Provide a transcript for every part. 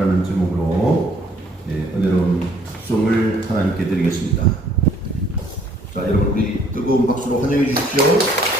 마음이라는 제목으로 예, 은혜로운 송을 하나님께 드리겠습니다. 자, 여러분 우리 뜨거운 박수로 환영해 주십시오.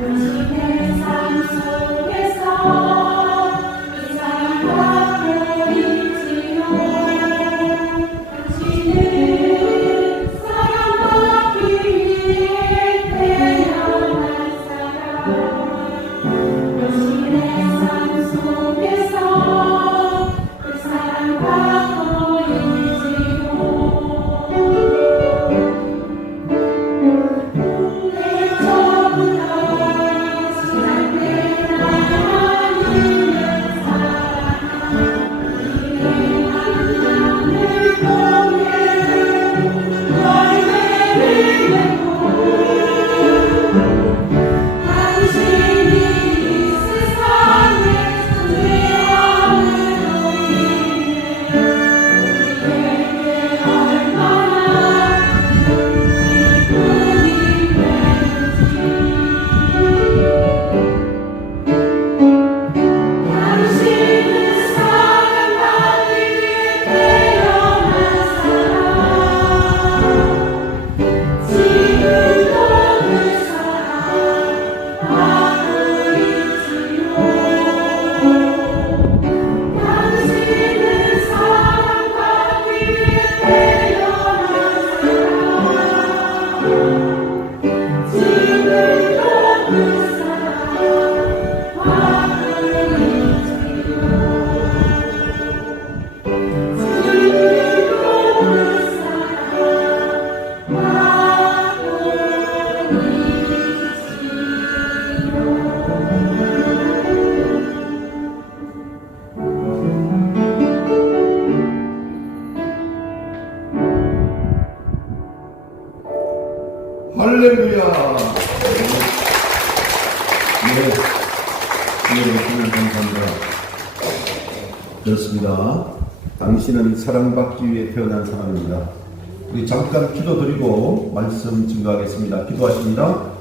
Amen. 할렐루야. 네. 네, 정말 감사합니다. 그렇습니다. 당신은 사랑받기 위해 태어난 사람입니다. 우리 잠깐 기도드리고 말씀 증거하겠습니다. 기도하십니다.